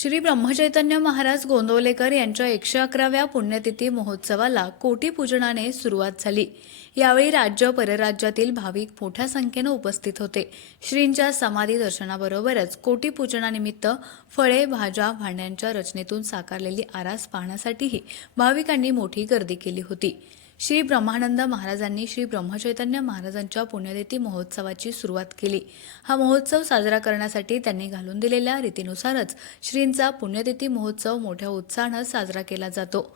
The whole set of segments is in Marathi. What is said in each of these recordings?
श्री ब्रह्मचैतन्य महाराज गोंदवलेकर यांच्या 111व्या पुण्यतिथी महोत्सवाला कोटी पूजनाने सुरुवात झाली। यावेळी राज्य परराज्यातील भाविक मोठ्या संख्येने उपस्थित होते। श्रींच्या समाधी दर्शनाबरोबरच कोटी पूजनानिमित्त फळे, भाज्या, भांड्यांच्या रचनेतून साकारलेली आरास पाहण्यासाठीही भाविकांनी मोठी गर्दी केली होती। श्री ब्रह्मानंद महाराजांनी श्री ब्रह्मचैतन्य महाराजांच्या पुण्यतिथी महोत्सवाची सुरुवात केली। हा महोत्सव साजरा करण्यासाठी त्यांनी घालून दिलेल्या रीतीनुसारच श्रींचा पुण्यतिथी महोत्सव मोठ्या उत्साहाने साजरा केला जातो।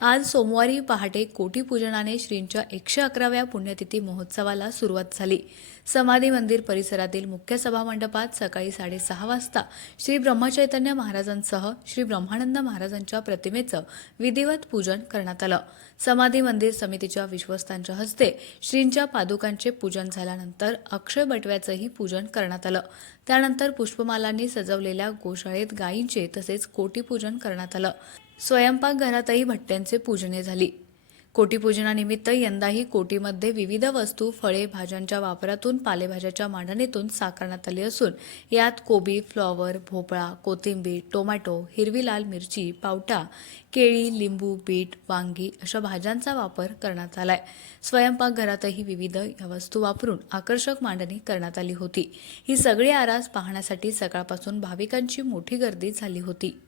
आज सोमवारी पहाटे कोटी पूजनाने श्रींच्या 111व्या पुण्यतिथी महोत्सवाला सुरुवात झाली। समाधी मंदिर परिसरातील मुख्य सभामंडपात सकाळी 6:30 वाजता श्री ब्रह्मचैतन्य महाराजांसह श्री ब्रह्मानंद महाराजांच्या प्रतिमेचं विधिवत पूजन करण्यात आलं। समाधी मंदिर समितीच्या विश्वस्तांच्या हस्ते श्रींच्या पादुकांचे पूजन झाल्यानंतर अक्षय बटव्याचंही पूजन करण्यात आलं। त्यानंतर पुष्पमालांनी सजवलेल्या गोशाळेत गायींचे तसेच कोटी पूजन करण्यात आलं। स्वयंपाकघरातही भट्ट्यांचे पूजने झाली। कोटीपूजनानिमित्त यंदाही कोटीमध्ये विविध वस्तू, फळे, भाज्यांच्या वापरातून पालेभाज्याच्या मांडणीतून साकारण्यात आली असून यात कोबी, फ्लॉवर, भोपळा, कोथिंबीर, टोमॅटो, हिरवी लाल मिरची, पावटा, केळी, लिंबू, बीट, वांगी अशा भाज्यांचा वापर करण्यात आलाय। स्वयंपाकघरातही विविध या वस्तू वापरून आकर्षक मांडणी करण्यात आली होती। ही सगळी आरास पाहण्यासाठी सकाळपासून भाविकांची मोठी गर्दी झाली होती।